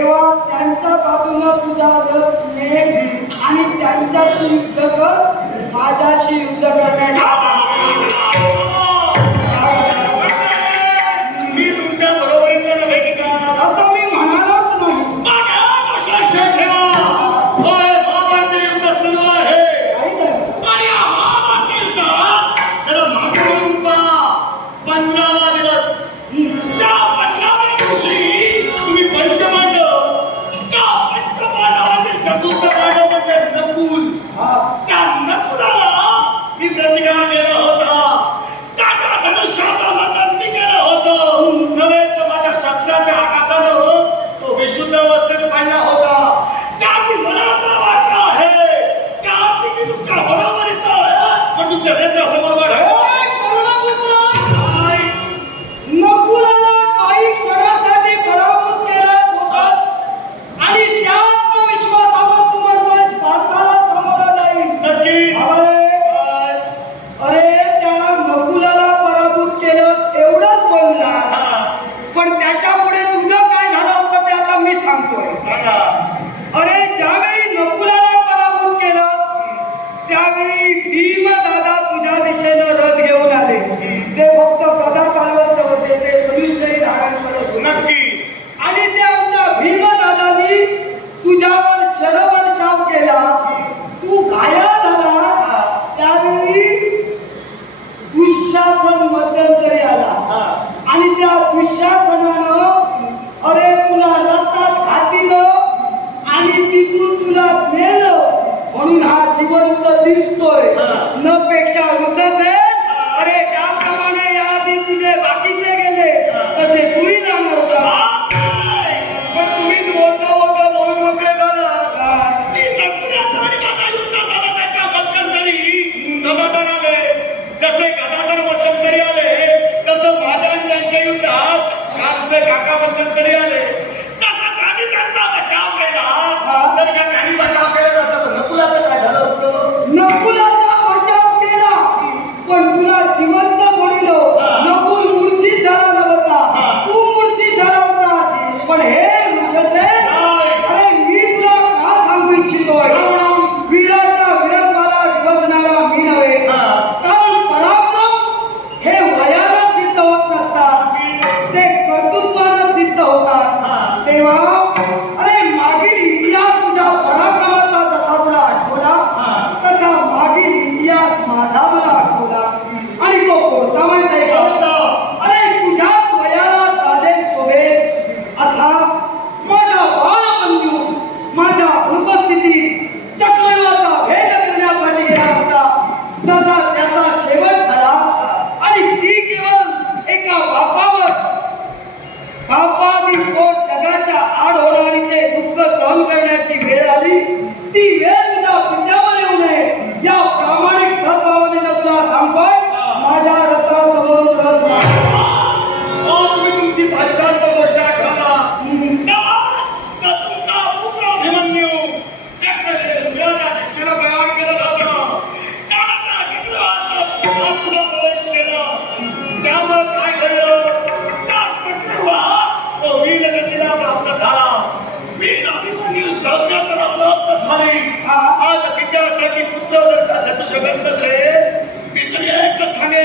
तेव्हा त्यांच्या बाजूनं तुझा रथ ने आणि त्यांच्याशी युद्ध कर माझ्याशी युद्ध करण्याचा पण त्याच्या 阿弥。शुभेंद्र से कितने कथने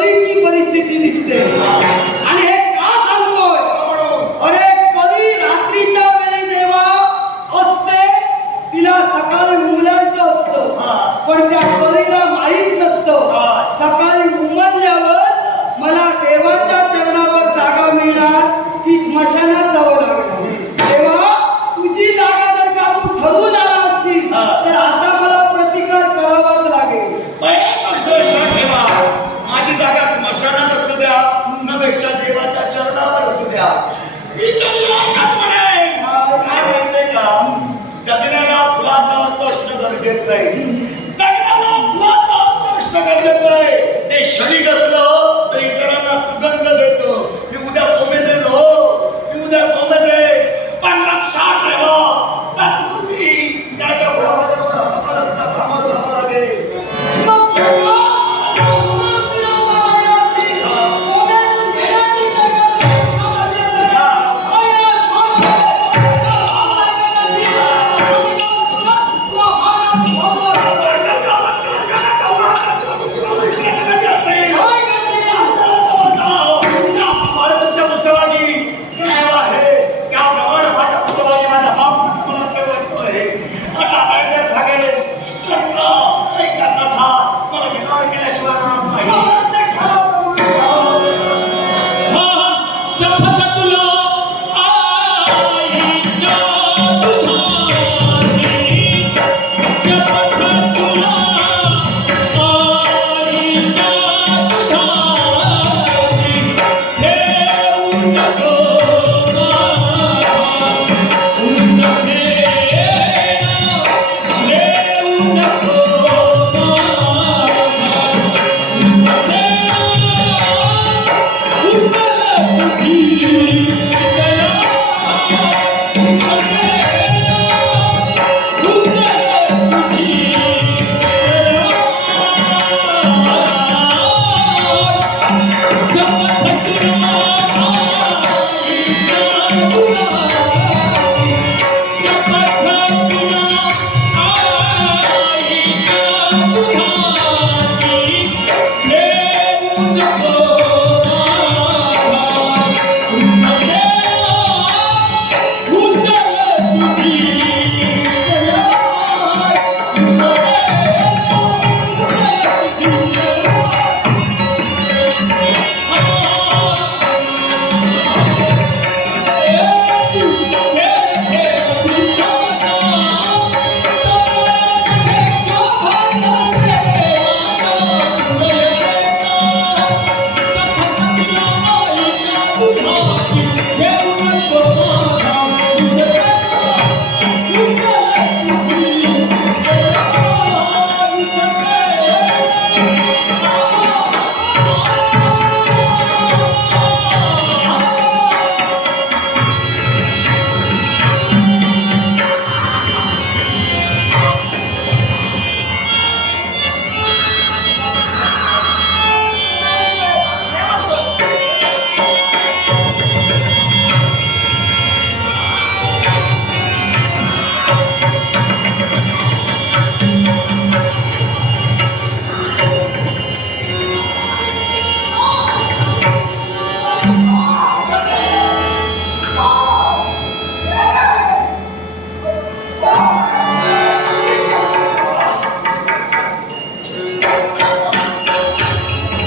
além você parecer